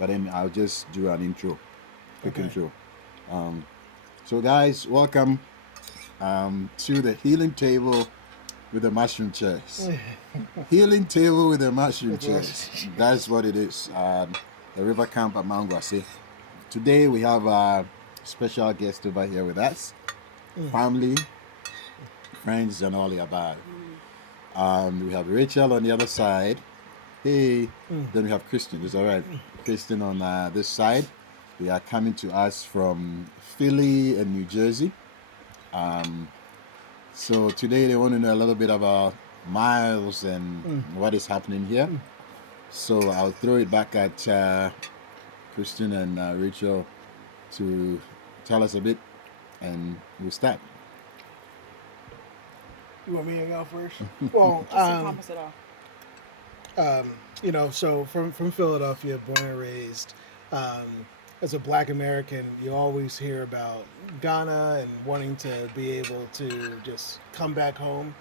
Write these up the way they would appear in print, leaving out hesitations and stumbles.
but then I'll just do an quick Okay. intro. Um, so, guys, welcome to the healing table with the mushroom chairs. Healing table with the mushroom With the chairs. rest- That's what it is. The river camp at Mangwasi. Today we have a special guest over here with us, family, friends, and all the above. We have Rachel on the other side. Hey, then we have Christian. Is all right. Christian on this side. They are coming to us from Philly and New Jersey. So today they want to know a little bit about Miles and what is happening here. So I'll throw it back at Christian and Rachel to tell us a bit, and we'll start. You want me to go first? Well, Just encompass it all. so from Philadelphia, born and raised. As a Black American, you always hear about Ghana and wanting to be able to just come back home.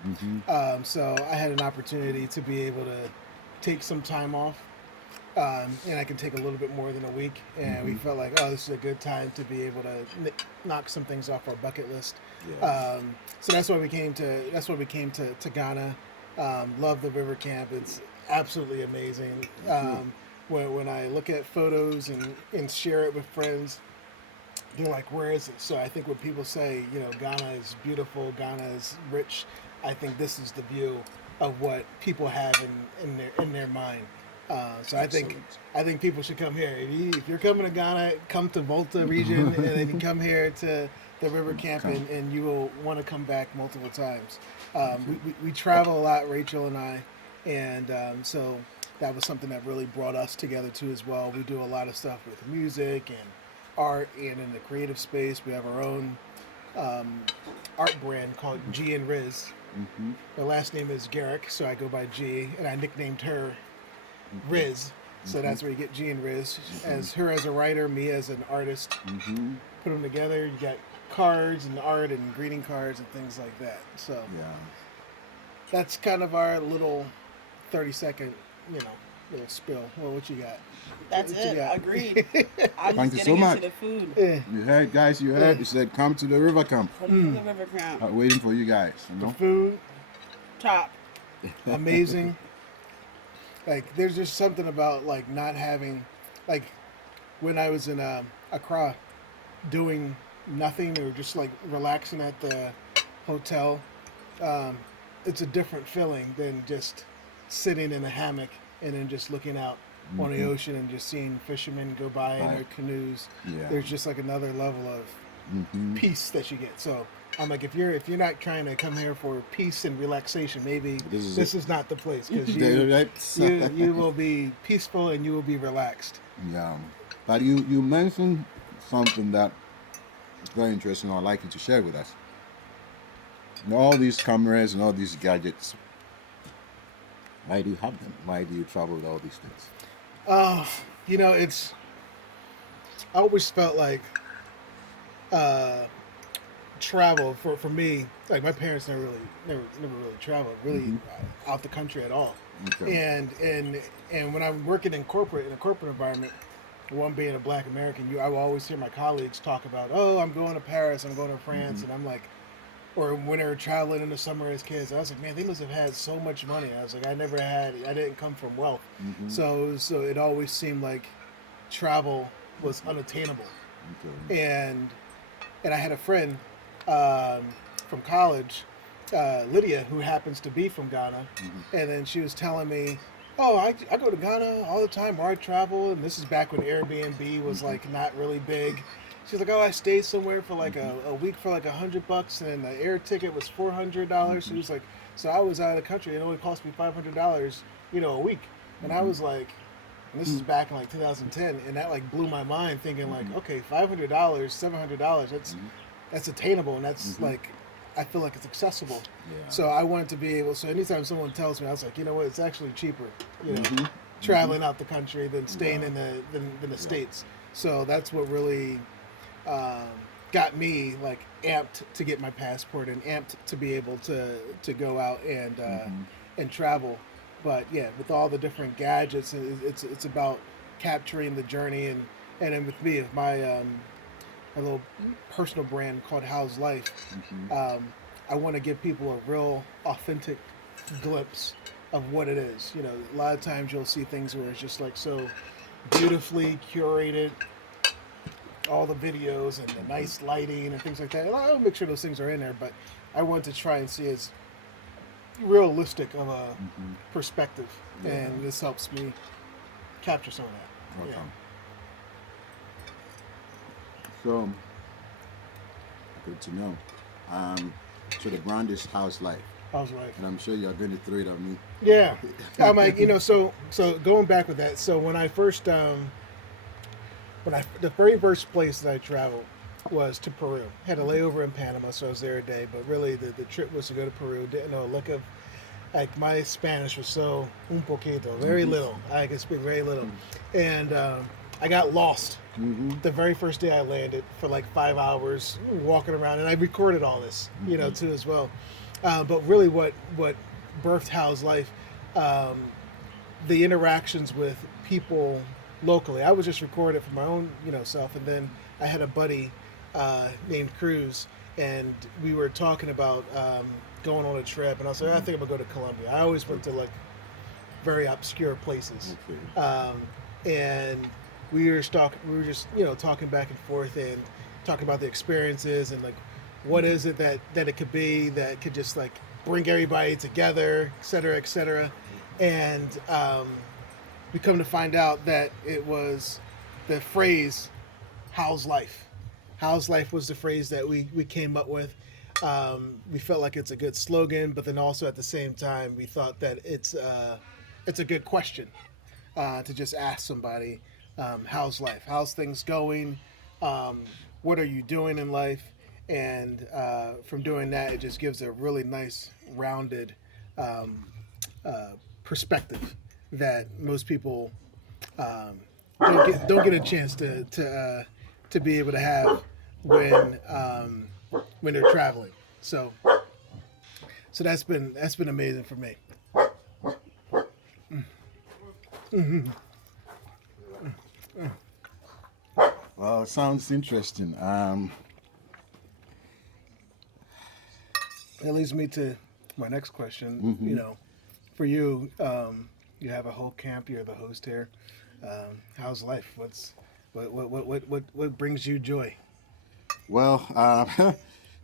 So I had an opportunity to be able to take some time off, and I can take a little bit more than a week. And we felt like, oh, this is a good time to be able to knock some things off our bucket list. Yeah. So that's why we came to to Ghana. Love the river camp. It's absolutely amazing. When I look at photos and share it with friends, they're like, where is it? So I think when people say, Ghana is beautiful, Ghana is rich, I think this is the view of what people have in their mind. So I think people should come here. If you're coming to Ghana, come to Volta region, and then you come here to the river camp, and you will want to come back multiple times. We travel a lot, Rachel and I, and so that was something that really brought us together too as well. We do a lot of stuff with music and art, and in the creative space, we have our own art brand called G and Riz. Her last name is Garrick, so I go by G, and I nicknamed her Riz. So that's where you get G and Riz. As her as a writer, me as an artist. Put them together. You got cards and art and greeting cards and things like that. So Yeah. that's kind of our little 30-second, little spill. Well, what you got? That's What you it. got? Agreed. I'm Thank just you so getting much. into the food. Yeah. You heard, guys. You heard. You said come to the river camp. From the river camp. Waiting for you guys. You The know. food, Top. amazing. Like, there's just something about like not having, like, when I was in Accra, doing nothing or just like relaxing at the hotel. Um, it's a different feeling than just sitting in a hammock and then just looking out on the ocean and just seeing fishermen go by in their canoes. Yeah. There's just like another level of peace that you get. So I'm like, if you're not trying to come here for peace and relaxation, maybe This is not the place, because Right. you will be peaceful and you will be relaxed. Yeah. But you mentioned something that is very interesting. I'd like you to share with us. All these cameras and all these gadgets. Why do you have them? Why do you travel with all these things? It's, I always felt like travel for me, like my parents never really traveled really out the country at all. Okay. And when I'm working in a corporate environment, one being a Black American, I will always hear my colleagues talk about, oh, I'm going to Paris, I'm going to France, and I'm like, or when they were traveling in the summer as kids, I was like, man, they must have had so much money. I was like, I didn't come from wealth, so it always seemed like travel was unattainable. Okay. And I had a friend from college, Lydia, who happens to be from Ghana, and then she was telling me, oh, I go to Ghana all the time, or I travel, and this is back when Airbnb was like not really big. She's like, oh, I stayed somewhere for like a week for like $100, and the air ticket was $400. She was like, so I was out of the country, and it only cost me $500, a week. And I was like, and this is back in like 2010, and that like blew my mind, thinking like, okay, $500, $700, that's attainable, and that's like, I feel like it's accessible. Yeah. So I wanted to be able. So anytime someone tells me, I was like, you know what, it's actually cheaper, traveling out the country than staying in the States. So that's what really got me like amped to get my passport and amped to be able to go out and travel. But yeah, with all the different gadgets, it's about capturing the journey, and then with me, of my a little personal brand called How's Life. I want to give people a real authentic glimpse of what it is. You know, a lot of times you'll see things where it's just like so beautifully curated, all the videos and the nice lighting and things like that. And I'll make sure those things are in there, but I want to try and see as realistic of a perspective, and this helps me capture some of that. Okay. Yeah. So, good to know. So the brand is House Life, How's Life? and I'm sure you're going to throw it on me. Yeah, I'm like, you know, so going back with that. So when I first, the very first place that I traveled was to Peru. Had a layover in Panama, so I was there a day. But really, the trip was to go to Peru. Didn't know a lick of, like, my Spanish was so un poquito, very little. I could speak very little, and I got lost. The very first day I landed for like 5 hours walking around, and I recorded all this, you know, too as well. But really, what birthed How's Life, the interactions with people locally. I was just recording it for my own, you know, self, and then I had a buddy named Cruz, and we were talking about going on a trip, and I was like, I think I'm gonna go to Colombia. I always went to like very obscure places, and we were just you know talking back and forth and talking about the experiences and like what is it that it could be that could just like bring everybody together, et cetera, et cetera. And we come to find out that it was the phrase "How's Life." "How's Life" was the phrase that we came up with. We felt like it's a good slogan, but then also at the same time we thought that it's a good question to just ask somebody, how's life? How's things going? What are you doing in life? And from doing that, it just gives a really nice, rounded perspective that most people don't get a chance to be able to have when they're traveling. So that's been amazing for me. Well, sounds interesting. That leads me to my next question. You know, for you, you have a whole camp. You're the host here. How's life? What brings you joy? Well,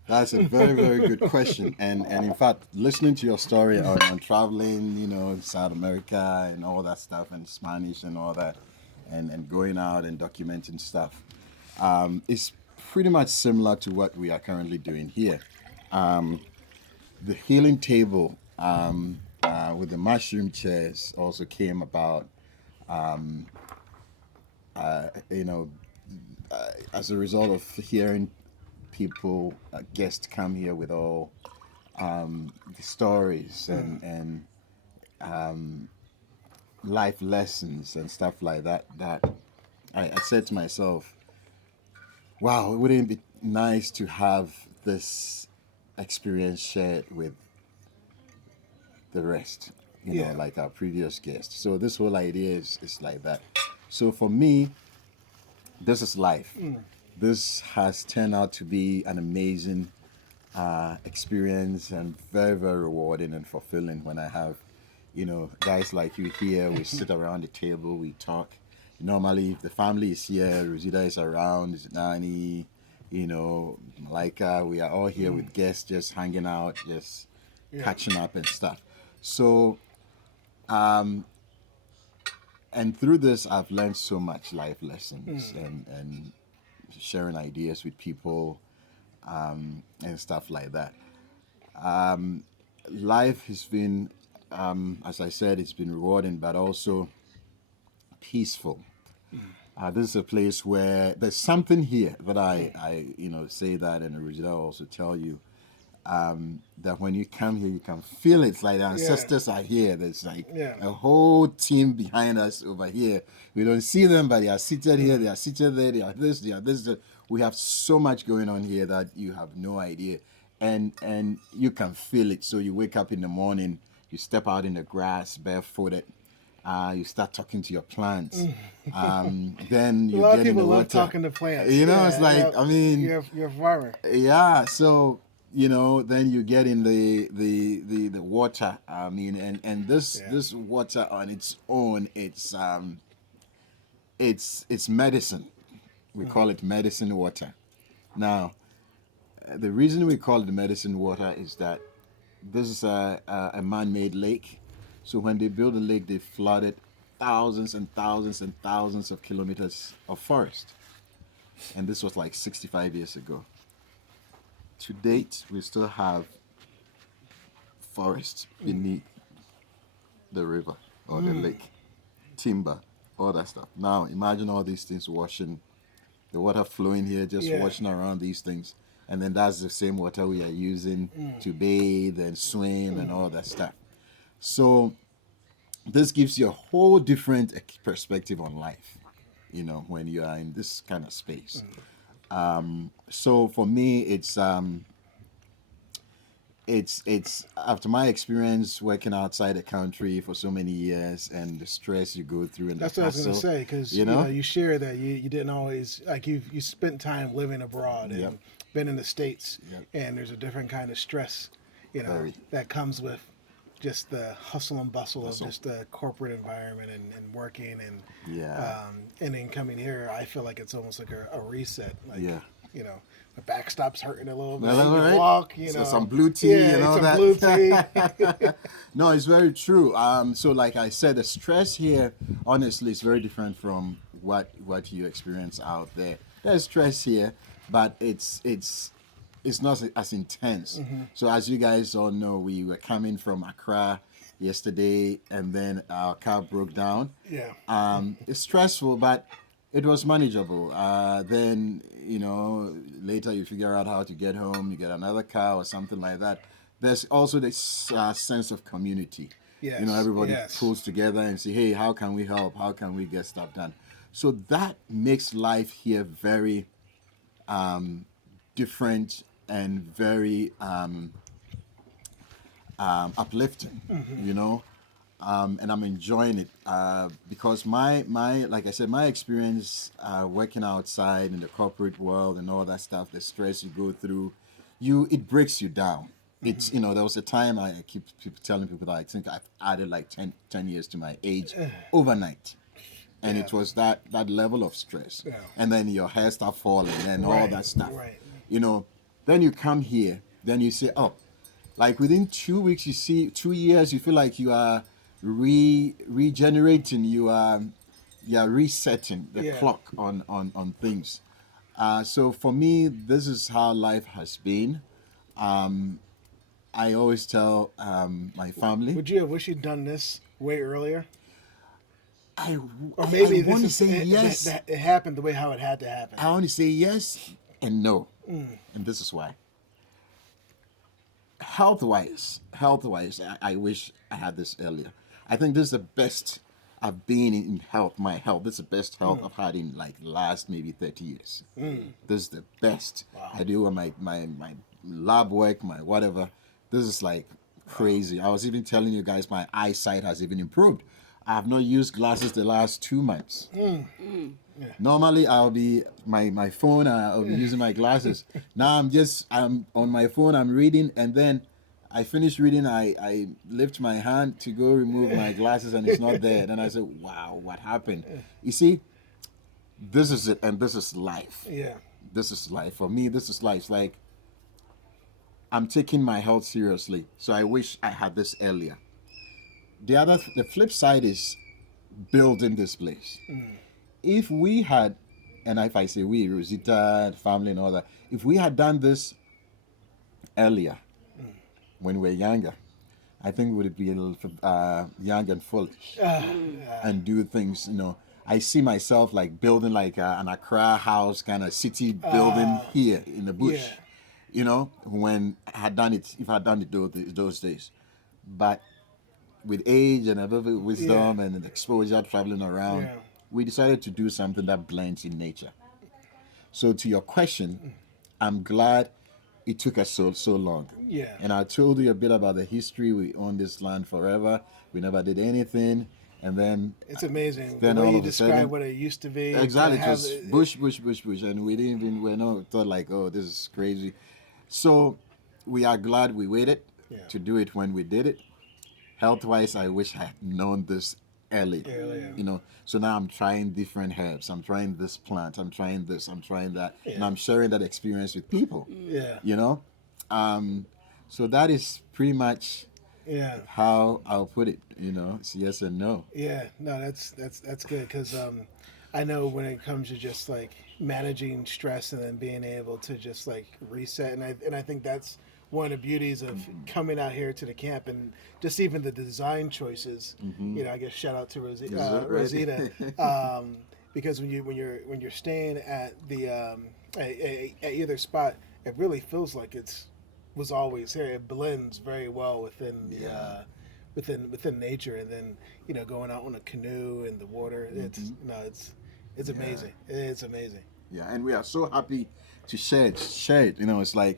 that's a very, very good question. And in fact, listening to your story on traveling, you know, in South America and all that stuff, and Spanish and all that, and going out and documenting stuff, is pretty much similar to what we are currently doing here. The healing table with the mushroom chairs also came about, you know, as a result of hearing people, guests come here with all the stories and life lessons and stuff like that, that I said to myself, wow, wouldn't it be nice to have this experience shared with the rest, you know, like our previous guests. So this whole idea is like that. So for me, this is life. This has turned out to be an amazing experience and very, very rewarding and fulfilling when I have, you know, guys like you here. We sit around the table, we talk. Normally, if the family is here, Rosita is around, Nani, you know, Malika, we are all here with guests, just hanging out, just catching up and stuff. So, and through this, I've learned so much life lessons and sharing ideas with people and stuff like that. Life has been, as I said, it's been rewarding, but also peaceful. This is a place where there's something here that I you know, say that, and Rosita will also tell you that when you come here, you can feel it. It's like the ancestors are here. There's like a whole team behind us over here. We don't see them, but they are seated here. They are seated there. They are this. They are this. We have so much going on here that you have no idea, and you can feel it. So you wake up in the morning, you step out in the grass barefooted, You start talking to your plants. Then A you lot of get in the people love water. talking to plants. You know, it's like, yep. I mean, You're a farmer. yeah. So then you get in the water. I mean, and this water on its own, it's medicine. We call it medicine water. Now, the reason we call it medicine water is that this is a man-made lake. So when they built the lake, they flooded thousands and thousands and thousands of kilometers of forest. And this was like 65 years ago. To date, we still have forest beneath the river or the lake, timber, all that stuff. Now, imagine all these things washing, the water flowing here, just washing around these things. And then that's the same water we are using to bathe and swim and all that stuff. So this gives you a whole different perspective on life, when you are in this kind of space. So for me, it's after my experience working outside the country for so many years and the stress you go through and That's the what I was hassle, going to say, because you share that you didn't always, like, you spent time living abroad and been in the States, and there's a different kind of stress, that comes with just the hustle and bustle of just the corporate environment and working and then coming here, I feel like it's almost like a reset. Like, the back stops hurting a little bit. Well, you walk, so some blue tea and all that. Blue tea. No, it's very true. So like I said, the stress here, honestly, is very different from what you experience out there. There's stress here, but it's not as intense. So as you guys all know, we were coming from Accra yesterday, and then our car broke down. It's stressful, but it was manageable. Then, later you figure out how to get home, you get another car or something like that. There's also this sense of community. Everybody pulls together and say, hey, how can we help? How can we get stuff done? So that makes life here very different and very uplifting, and I'm enjoying it because my like I said, my experience working outside in the corporate world and all that stuff, the stress you go through, it breaks you down. It's there was a time I keep telling people that I think I've added like 10 years to my age overnight. And it was that level of stress. And then your hair start falling and all that stuff. Then you come here, then you say, oh, like within 2 weeks, you see 2 years, you feel like you are regenerating, you are resetting the clock on things. So for me, this is how life has been. I always tell my family. Would you have wished you'd done this way earlier? Or maybe I want to say yes. That it happened the way how it had to happen. I want to say yes and no, and this is why. Health-wise, I wish I had this earlier. I think this is the best I've been in health. My health, this is the best health I've had in like last maybe 30 years. This is the best. Wow. I do my lab work, my whatever. This is like crazy. I was even telling you guys my eyesight has even improved. I have not used glasses the last 2 months. Normally I'll be my phone, I'll be using my glasses. Now I'm on my phone, I'm reading, and then I finish reading, I lift my hand to go remove my glasses and it's not there. Then I say, wow, what happened? You see, this is it, and this is life. This is life. For me, this is life. It's like I'm taking my health seriously. So I wish I had this earlier. The flip side is building this place. If we had, and if I say we, Rosita, family and all that, if we had done this earlier, when we were younger, I think we would be a little young and foolish and do things, I see myself like building like an Accra house kind of city building here in the bush, when I had done it, if I had done it those days. But with age and a little wisdom and exposure traveling around, we decided to do something that blends in nature. So to your question, I'm glad it took us so long. And I told you a bit about the history. We owned this land forever. We never did anything. and then It's amazing then the way all you of a describe sudden, what it used to be. exactly, To it have was bush, bush, bush, bush, and we didn't even we no thought like, oh, this is crazy. So we are glad we waited Yeah. to do it when we did it. Health wise, I wish I had known this early. Earlier. You know, so now I'm trying different herbs. I'm trying this plant. I'm trying this. I'm trying that, and Yeah. I'm sharing that experience with people. Yeah. You know, um, so that is pretty much Yeah. how I'll put it. You know, it's yes and no. Yeah, no, that's good because I know when it comes to just like managing stress and then being able to just like reset, and I think that's one of the beauties of coming out here to the camp and just even the design choices. You know, I guess shout out to Right. Rosita, because when you're staying at the at either spot, it really feels like was always here. It blends very well within the. Yeah. Within nature, and then going out on a canoe in the water. It's amazing. It's amazing. Yeah, and we are so happy to share it. Share it. You know, it's like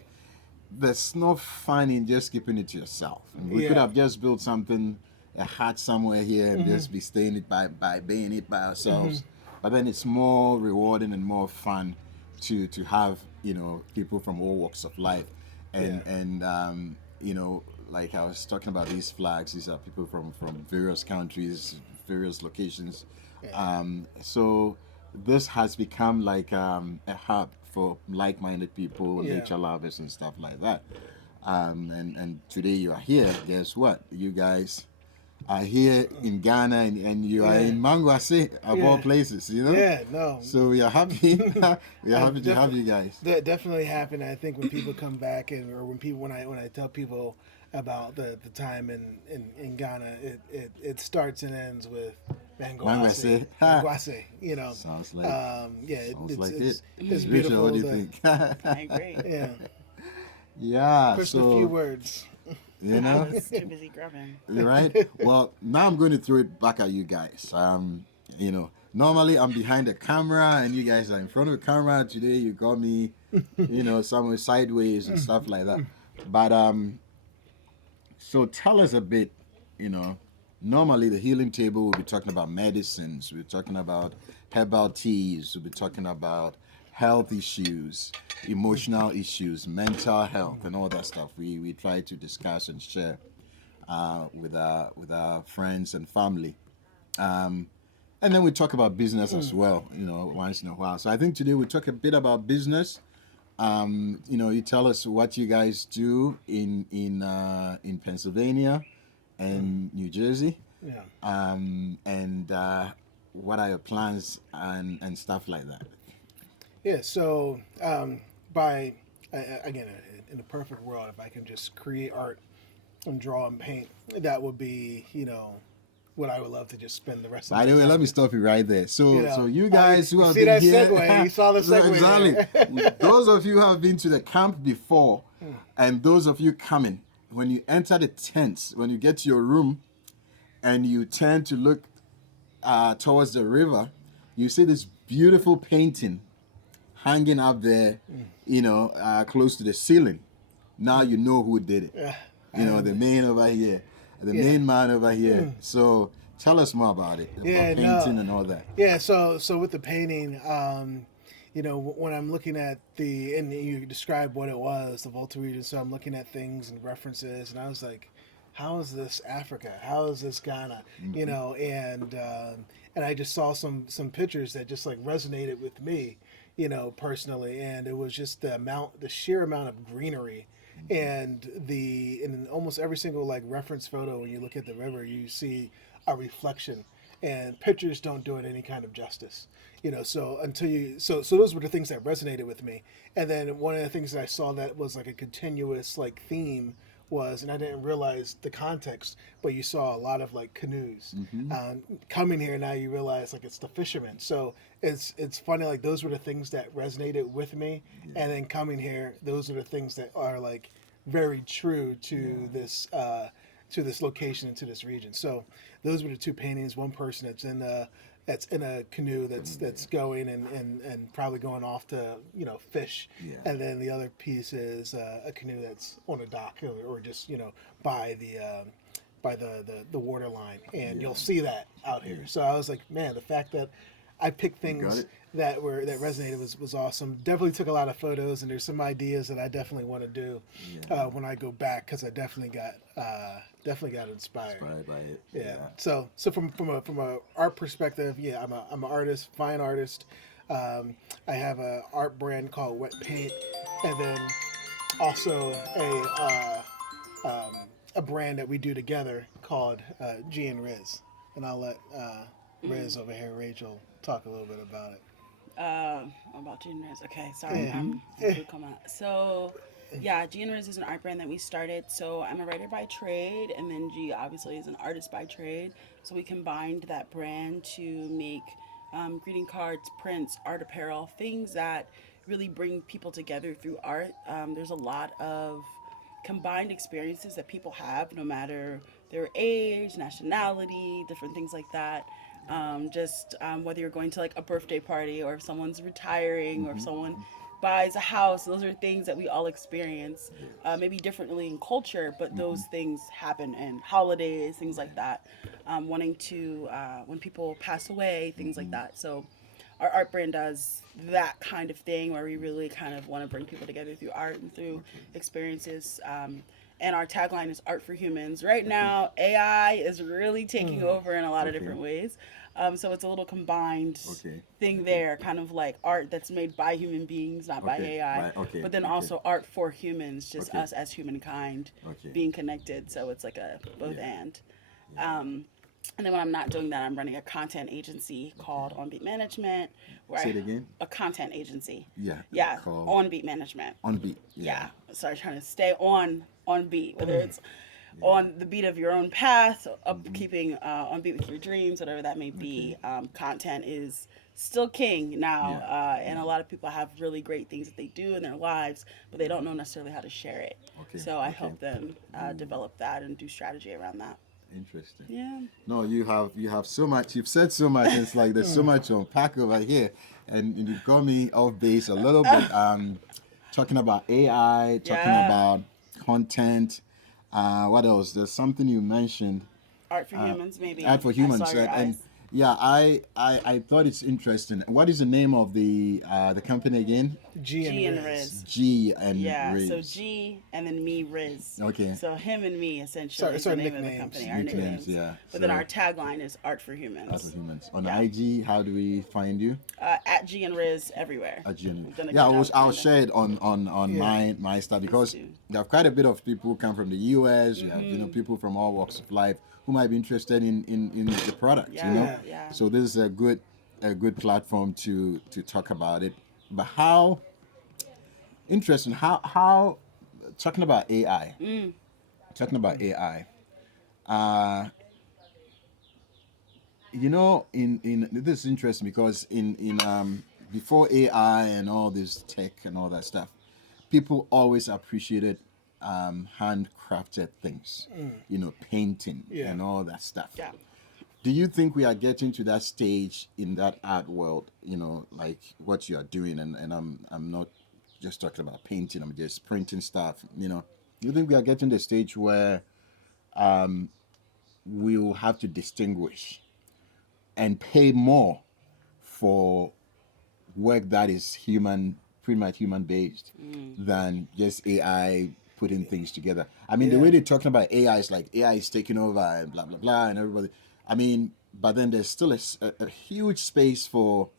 there's no fun in just keeping it to yourself. And we could Yeah. have just built something, a hut somewhere here, and just be staying it by being it by ourselves. But then it's more rewarding and more fun to have people from all walks of life, and Yeah. like I was talking about these flags. These are people from various countries, various locations. So this has become like a hub for like-minded people, Yeah. nature lovers, and stuff like that. And today you are here. Guess what? You guys are here in Ghana, and you are Yeah. in Manguase, of all Yeah. places. You know. Yeah, no. So we are happy. We are I'm happy to have you guys. That definitely happened. I think when people come back or when I tell people about the time in Ghana, it starts and ends with Manguase. Manguase, Sounds like yeah, sounds like it's it. beautiful. Richard, what do you think? I agree. Yeah, Yeah. just a So few words. you I know. was too busy grubbing. Right? Well, now I'm going to throw it back at you guys. Normally I'm behind the camera and you guys are in front of the camera. Today you got me, somewhere sideways and stuff like that. But so tell us a bit, normally the healing table will be talking about medicines, we're talking about herbal teas, we'll be talking about health issues, emotional issues, mental health, and all that stuff. We try to discuss and share with our friends and family. And then we talk about business as well, once in a while. So I think today we talk a bit about business. You tell us what you guys do in Pennsylvania and New Jersey, Yeah. and what are your plans and stuff like that. Yeah, so again, in a perfect world, if I can just create art and draw and paint, that would be, what I would love to just spend the rest of By the my way, time let me stop you right there. So, so you guys who you have see been that here, segue? You saw the segue exactly. Those of you who have been to the camp before, and those of you coming, when you enter the tents, when you get to your room, and you turn to look towards the river, you see this beautiful painting hanging up there, close to the ceiling. Now you know who did it. The man over here, the main man over here. So tell us more about it, about painting and all that. Yeah, so with the painting, when I'm looking at and you described what it was, the Volta region, so I'm looking at things and references, and I was like, how is this Africa? How is this Ghana? And I just saw some pictures that just like resonated with me, personally, and it was just the sheer amount of greenery, and in almost every single like reference photo when you look at the river, you see a reflection, and pictures don't do it any kind of justice, so so those were the things that resonated with me. And then one of the things that I saw that was like a continuous like theme was, and I didn't realize the context, but you saw a lot of like canoes. Coming here now, you realize like it's the fishermen. So it's funny, like those were the things that resonated with me, and then coming here, those are the things that are like very true to this location and to this region. So those were the two paintings. One person that's in a canoe that's going and probably going off to fish, and then the other piece is a canoe that's on a dock or just by the water line, and Yeah. you'll see that out here. So I was like, man, the fact that I picked You got things it? that resonated was awesome. Definitely took a lot of photos, and there's some ideas that I definitely want to do Yeah. when I go back, because I definitely got inspired. Inspired by it. Yeah. So from a art perspective, yeah, I'm an artist, fine artist. I have a art brand called Wet Paint, and then also a brand that we do together called G and Riz. And I'll let Riz over here, Rachel, talk a little bit about it. About Gene Riz. Okay, sorry. Yeah. Come on. So, yeah, Gene Riz is an art brand that we started. So I'm a writer by trade, and then G obviously is an artist by trade. So we combined that brand to make greeting cards, prints, art apparel, things that really bring people together through art. There's a lot of combined experiences that people have, no matter their age, nationality, different things like that. Just whether you're going to like a birthday party, or if someone's retiring, or if someone buys a house, those are things that we all experience, maybe differently in culture, but those things happen in holidays, things like that. Wanting to, when people pass away, things like that. So our art brand does that kind of thing, where we really kind of want to bring people together through art and through experiences. And our tagline is art for humans. Right now, AI is really taking over in a lot of Okay. different ways. So it's a little combined Okay. thing there, kind of like art that's made by human beings, not by Okay. AI. Right. Okay. But then Okay. also art for humans, just Okay. us as humankind Okay. being connected. So it's like a both Yeah. and. And then when I'm not doing that, I'm running a content agency called On Beat Management. Where Say it again. A content agency. Yeah. Yeah, Called On Beat Management. On Beat. Yeah. So I'm trying to stay on beat, whether it's on the beat of your own path, up keeping on beat with your dreams, whatever that may be. Content is still king now, Yeah. and a lot of people have really great things that they do in their lives, but they don't know necessarily how to share it. Okay. So I Okay. help them develop that and do strategy around that. Interesting. Yeah. No, you have so much. You've said so much. It's like there's so much to unpack over here, and you got me off base a little bit. Talking about AI, talking Yeah. about content. What else? There's something you mentioned. Art for humans, maybe. Art for I humans, saw your and eyes. yeah, I thought it's interesting. What is the name of the company again? G and And Riz. Riz. G and Yeah, Riz. so G and then me, Riz. Okay. So him and me, essentially, Sorry, is sorry, the name of the nicknames. company, our Nicknames, nicknames. yeah. But then So- our tagline is Art for Humans. Art for humans. On Yeah. IG, how do we find you? At G and Riz everywhere. At G and We've done a Yeah, good job I'll with share it on Yeah. my stuff, because do. there are quite a bit of people who come from the US. You have people from all walks of life who might be interested in the product. Yeah, You know, yeah. so this is a good platform to talk about it. But how interesting? How talking about AI? Talking about AI. Uh, in this is interesting, because in before AI and all this tech and all that stuff, people always appreciated handcrafted things, painting Yeah. and all that stuff. Yeah. Do you think we are getting to that stage in that art world, like what you are doing? And I'm not just talking about painting, I'm just printing stuff, Do you think we are getting the stage where we will have to distinguish and pay more for work that is pretty much human based, than just AI putting things together? I mean, the way they're talking about AI is like AI is taking over and blah, blah, blah, and everybody. I mean, but then there's still a huge space for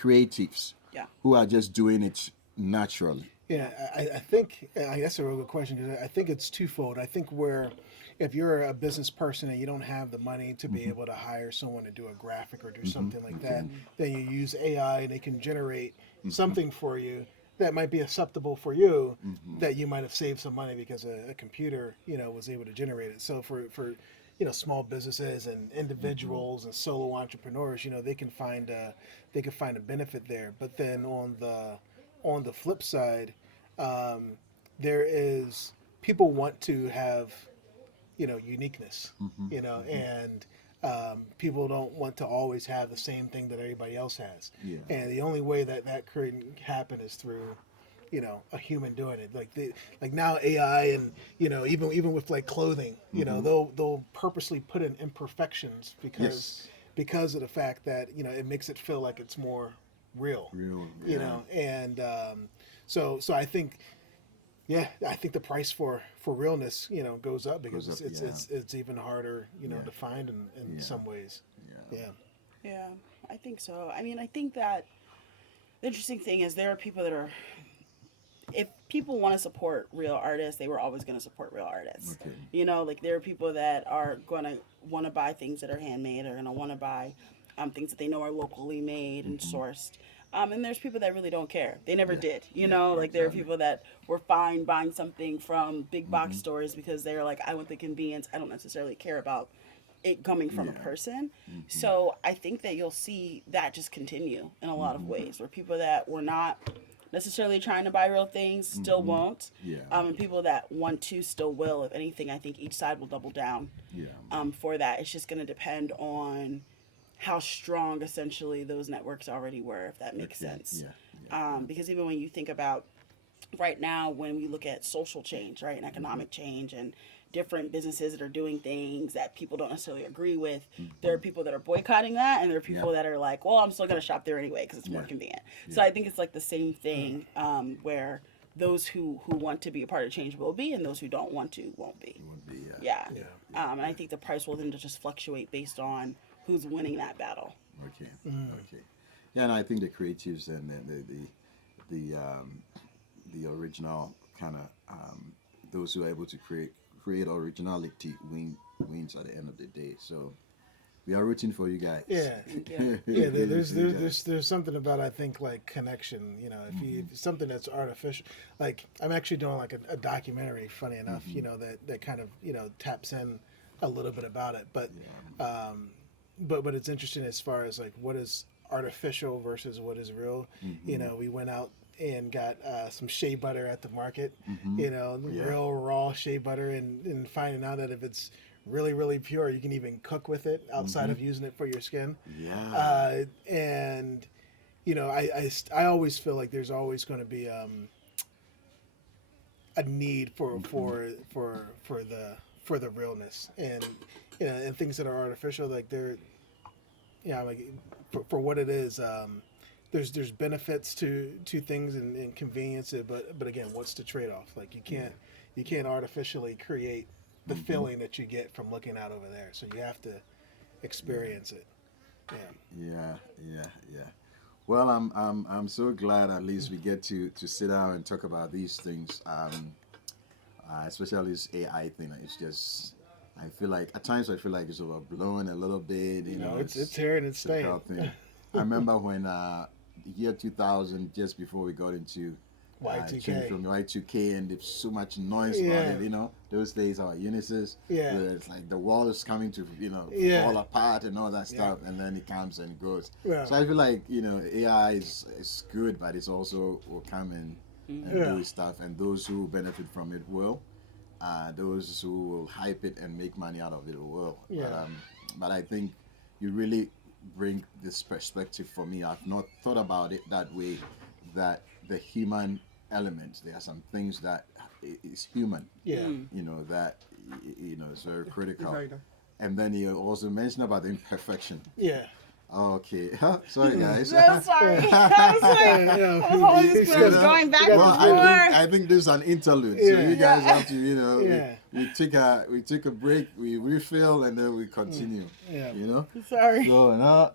creatives Yeah. who are just doing it naturally. Yeah, I think that's a real good question, because I think it's twofold. I think where if you're a business person and you don't have the money to be able to hire someone to do a graphic or do something like that, then you use AI and they can generate something for you that might be acceptable for you, that you might have saved some money because a computer was able to generate it. So for small businesses and individuals and solo entrepreneurs, they can find a benefit there. But then on the flip side, there is people want to have uniqueness, and people don't want to always have the same thing that everybody else has. Yeah. And the only way that can happen is through a human doing it. Like now AI and even with like clothing, they'll purposely put in imperfections Yes. because of the fact that it makes it feel like it's more real. Real. You Yeah. know, and so I think. Yeah, I think the price for realness, goes up because Goes up, it's even harder, Yeah. to find in Yeah. some ways. Yeah. Yeah. Yeah, I think so. I mean, I think that the interesting thing is there are people that are, if people want to support real artists, they were always going to support real artists. Okay. Like there are people that are going to want to buy things that are handmade, or going to want to buy things that they know are locally made and sourced. And there's people that really don't care. They never Yeah. did. Yeah, Like there are exactly. people that were fine buying something from big box stores because they're like, I want the convenience. I don't necessarily care about it coming from a Yeah. person. So I think that you'll see that just continue in a lot of ways, where people that were not necessarily trying to buy real things still won't. Yeah. And people that want to still will. If anything, I think each side will double down Yeah. for that. It's just going to depend on how strong essentially those networks already were, if that makes Okay. sense. Yeah. Yeah. Because even when you think about right now, when we look at social change, right, and economic change, and different businesses that are doing things that people don't necessarily agree with, there are people that are boycotting that, and there are people Yeah. that are like, well, I'm still going to shop there anyway because it's more Yeah. convenient. So I think it's like the same thing, where those who want to be a part of change will be, and those who don't want to won't be. It would be. Yeah. Yeah. And I think the price will then just fluctuate based on who's winning that battle. Okay. Okay. Yeah, and I think the creatives and the original kind of those who are able to create originality wins at the end of the day. So we are rooting for you guys. Yeah. Thank you. Yeah, there's something about, I think, like connection. If something that's artificial, like I'm actually doing like a documentary. Funny enough, that kind of taps in a little bit about it. But but it's interesting as far as like what is artificial versus what is real. We went out and got some shea butter at the market. Real raw shea butter, and finding out that if it's really, really pure, you can even cook with it outside of using it for your skin. Yeah. And I always feel like there's always going to be a need for the realness, and and things that are artificial, like they're like for what it is. There's benefits to things and convenience, but again, what's the trade off? Like you can't artificially create the feeling that you get from looking out over there. So you have to experience it. Yeah. Yeah. Yeah. Well, I'm so glad at least we get to sit down and talk about these things. Especially this AI thing. It's just, I feel like at times it's overblown a little bit. It's here and it's staying. Thing. I remember when the year 2000, just before we got into Y2K. change from Y2K, and there's so much noise about it. Those days our Unisys, Yeah. where it's like the world is coming to fall apart and all that stuff, and then it comes and goes. Yeah. So I feel like AI is good, but it's also will come and do stuff, and those who benefit from it will. Those who will hype it and make money out of it will. Yeah. But I think you really bring this perspective for me. I've not thought about it that way, that the human element, there are some things that is human, Yeah. that is very critical. And then you also mentioned about the imperfection. Yeah. Okay. Sorry, guys. I'm sorry. I was like, I was always going back and Well, forth. I think this is an interlude. So Yeah. you guys have to, Yeah. we take a break, we refill, and then we continue. Yeah. Sorry. So,